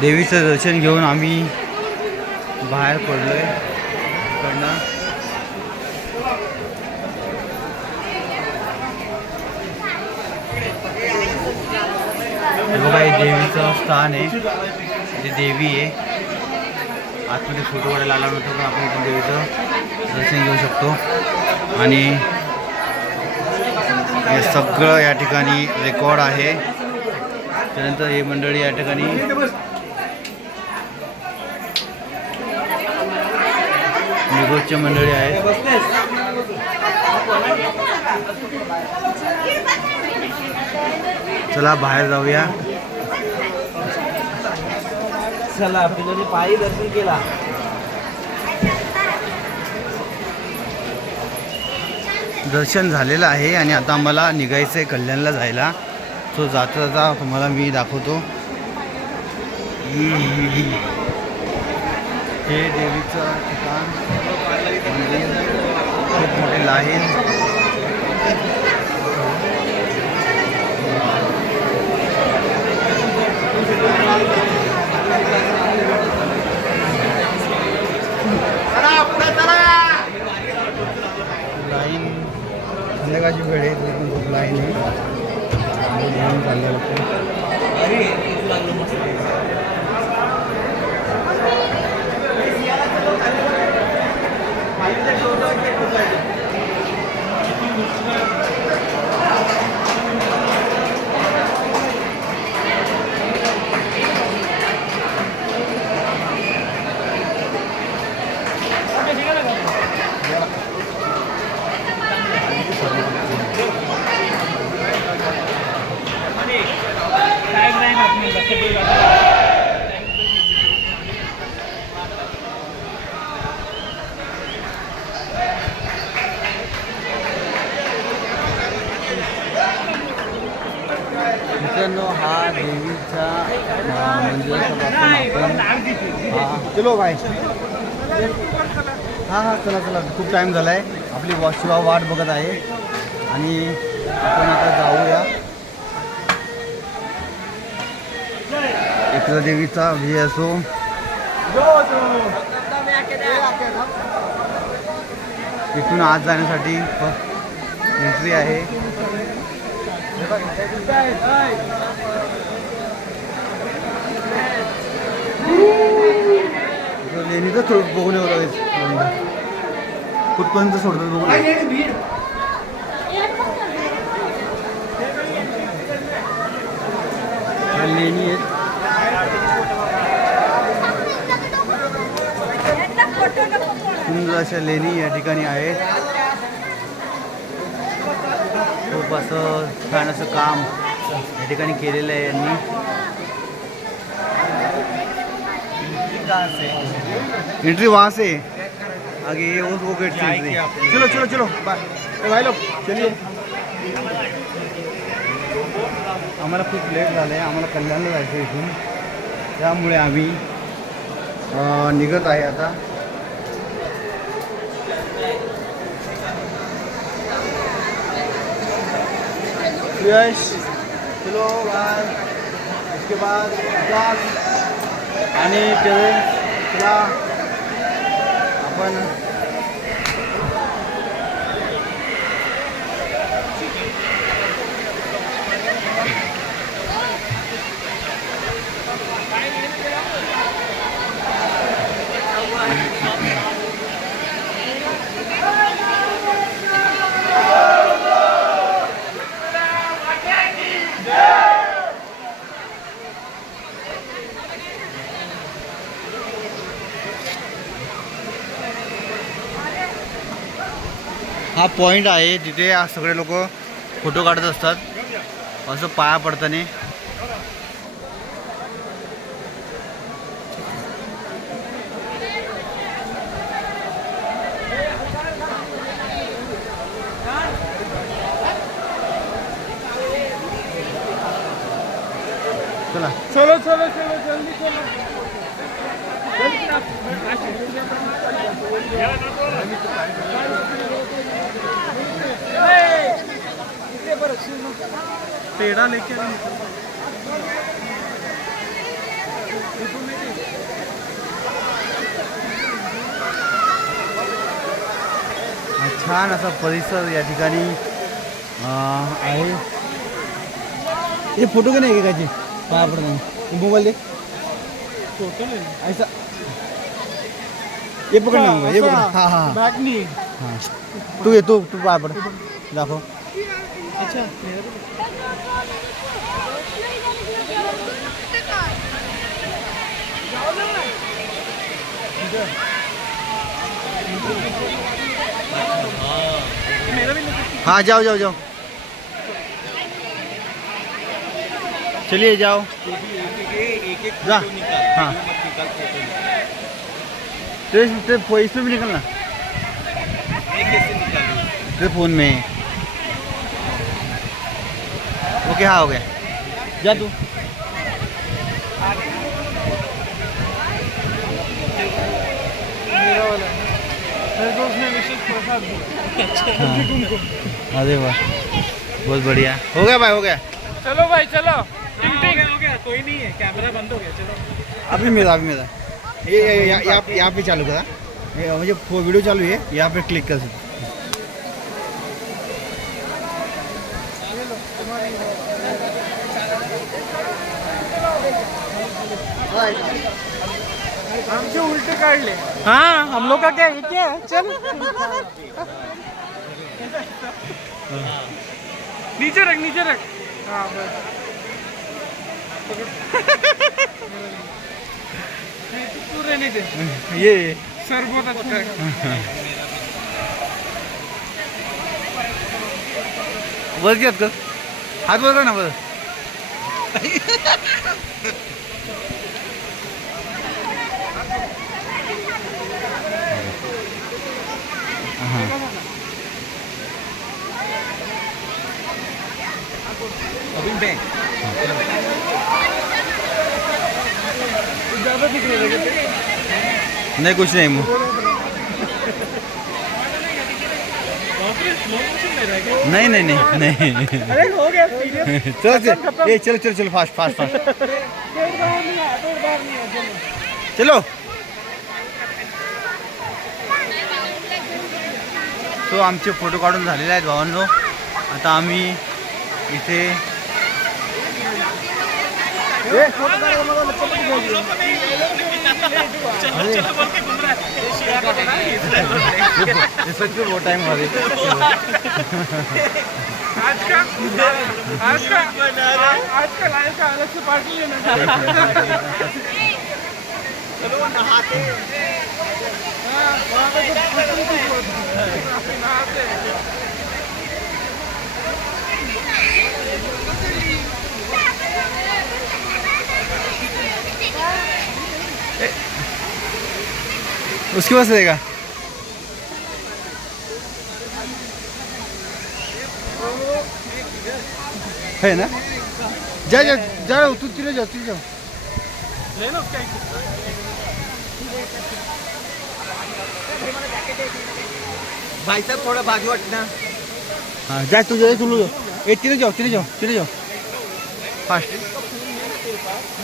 देवीचं दर्शन घेऊन आम्ही बाहेर पडलोय. इकडनं. बघा हे देवीचं स्थान आहे. इथे देवी आहे. आतमध्ये फोटो काढायला आला नव्हतं पण आपण इथून देवीचं दर्शन घेऊ शकतो. आणि हे सगळं या ठिकाणी रेकॉर्ड आहे. त्यानंतर हे मंडळी या ठिकाणी निगोजचे मंडळी आहेत. चला बाहेर जाऊया. चला पिलोनी पायी दर्शन केला. दर्शन झालेलं आहे आणि आता आम्हाला निघायचं आहे कल्याणला जायला. तो जाता जाता तुम्हाला मी दाखवतो. हे देवीचं ठिकाण मंदिर खूप मोठी लाईन কোথায় चलो बाय हां हां चला चला. खूप टाईम झाला आहे आपली वॉशिवा वाट बघत आहे. आणि आपण आता जाऊया. एकला देवीचा विजय असो. इथून आज जाण्यासाठी एंट्री आहे. लेणी तर थोडं बघून येऊ लागेल कुठपर्यंत सोडतात बघून. लेणी आहेत. सुंदर अशा लेणी या ठिकाणी आहेत. खूप असं छान असं काम या ठिकाणी केलेलं आहे यांनी. एंट्री वहाँ से? आगे ये वो वो गेट से एंट्री। चलो चलो चलो बाय। भाई लोग चलिए। आम्हाला खूप लेट झालं आहे आम्हाला कल्याणला जायचं आहे इथून त्यामुळे आम्ही अं, निघत आहे आता यश चलो बाय। उसके बाद आणि ते तुला आपण पॉईंट आहे तिथे सगळे लोक फोटो काढत असतात. असं पाया पडताना. चला. चलो चलो चलो जल्दी चलो. पेड़ा लेके आ छान अच्छा असा परिसर या ठिकाणी आहे. हे फ़ोटो का नाही एकाचे. पाया पडत मोबाईल दे. फ़ोटो नाही ऐसा. ये पकड हाँ हाँ पकड. हा हा. तू ये तू तू पाया पड दाखव. अच्छा. हाँ जाओ जाओ जाओ। चलिए जाओ। जा। हाँ। तो इस- तो फो- इसमें भी निकलना। तो फोन में। ओके हाँ हो गया जा तू। मेरा वाला है। मेरे दोस्त ने विशेष प्रसाद दिया अरे वाह बहुत बढ़िया। हो गया भाई हो गया। चलो भाई चलो। टिंग टिंग। हो गया कोई नहीं है कैमरा बंद हो गया चलो। अभी मेरा अभी मेरा ये यहाँ यहाँ पे चालू करा। ये मुझे वीडियो चालू है यहाँ पे क्लिक कर सकते आमचे उलटे काढले. हाँ हम लोग का क्या है क्या है? चल. नीचे रख नीचे रख. हाँ बस. नहीं, तू- तू रहने दे. ये. सर बहुत अच्छा है. वर घेत कर हात वर ना वर थे नहीं कुछ नहीं नहीं नहीं नहीं नहीं. अरे हो गया सीरियस चलो चल. ये चलो चलो चलो फास्ट फास्ट फास्ट चलो. तो आमचे फोटो काढून झालेले आहेत भावांनो. आता आम्ही इथे वो टाइम वाले आज का आज का आज का लाइफ का अलग से पार्टी लेना चलो नहाते हाँ, वहाँ पे तो बिल्कुल कुछ होता है। नहाते उसके पास रहेगा है ना जा जा जा रहा तू तिरे जाओ तिरे जाओ लेना उसका भाई साहब थोड़ा बाजू हटना हाँ जा तू जा तू लो ए तिरे जाओ तिरे जाओ तिरे जाओ। फास्ट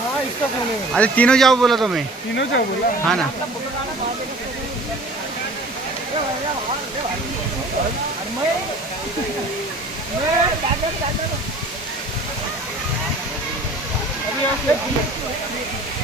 हाँ है अरे तीनों जाओ बोला तो मैं तीनों क्या बोला। हाँ ना। हाँ,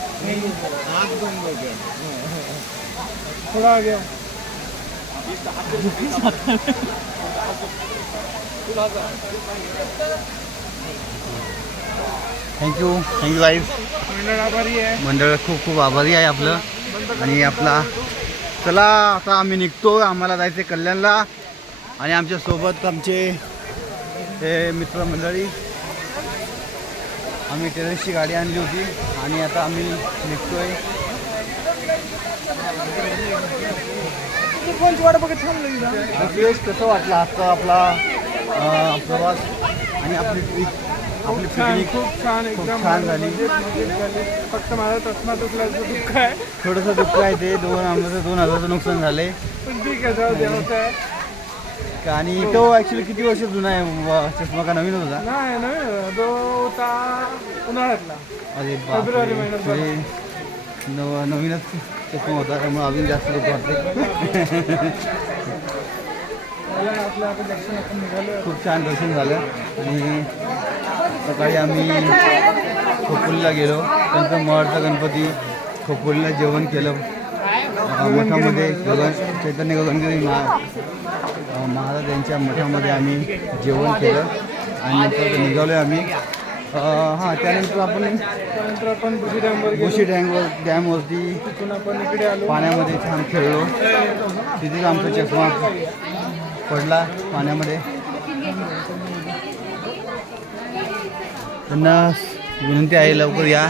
थोड़ा आ गया thank you thank you wife मंडळ आभारी आहे. मंडळ खूप खूप आभारी आहे आपलं. आणि आपला चला आता आम्ही निघतो. आम्हाला जायचं कल्याणला. आणि आमच्यासोबत आमचे हे मित्रमंडळी आम्ही टेरेसची गाडी आणली होती आणि आता आम्ही निघतोय? सुरेश कसं वाटलं आजचा आपला प्रवास आणि आपली ट्रिप आपली पिकनिक खूप छान खूप एकदम छान झाली. झाली फक्त माझा चष्मा तुटल्याचं दुःख आहे. थोडंसं दुःख आहे ते दोन आमचं दोन हजाराचं नुकसान झाले पण ठीक आहे जाऊ दे होत आहे आणि तो ॲक्च्युली किती वर्ष जुना आहे? व- चष्मा का नवीन होता? नाही नवीन तो होता उन्हाळ्यातला. अरे फेब्रुवारी. महिन्यात ते नव नवीनच चष्मा होता त्यामुळे अजून जास्त दुःख वाटते मला आपलं आता दर्शन आपण निघालो. खूप छान दर्शन झालं. आणि सकाळी आम्ही खोपोलीला गेलो. नंतर महडचा गणपती खोपोलीला जेवण केलं. अं, मठामध्ये गगन चैतन्य गगनगिरी महा महाराज यांच्या मठामध्ये आम्ही जेवण केलं आणि निघालो आम्ही. हां त्यानंतर आपण त्यानंतर आपण बुशी डॅमवर गेलो डॅमवर डॅमवरती तिथून आपण इकडे आलो पाण्यामध्ये छान खेळलो. तिथेच आमचा चष्मा पडला पाण्यामध्ये. त्यांना विनंती आहे लवकर या.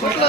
कुठलं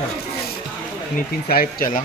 नितीन साहेब चला.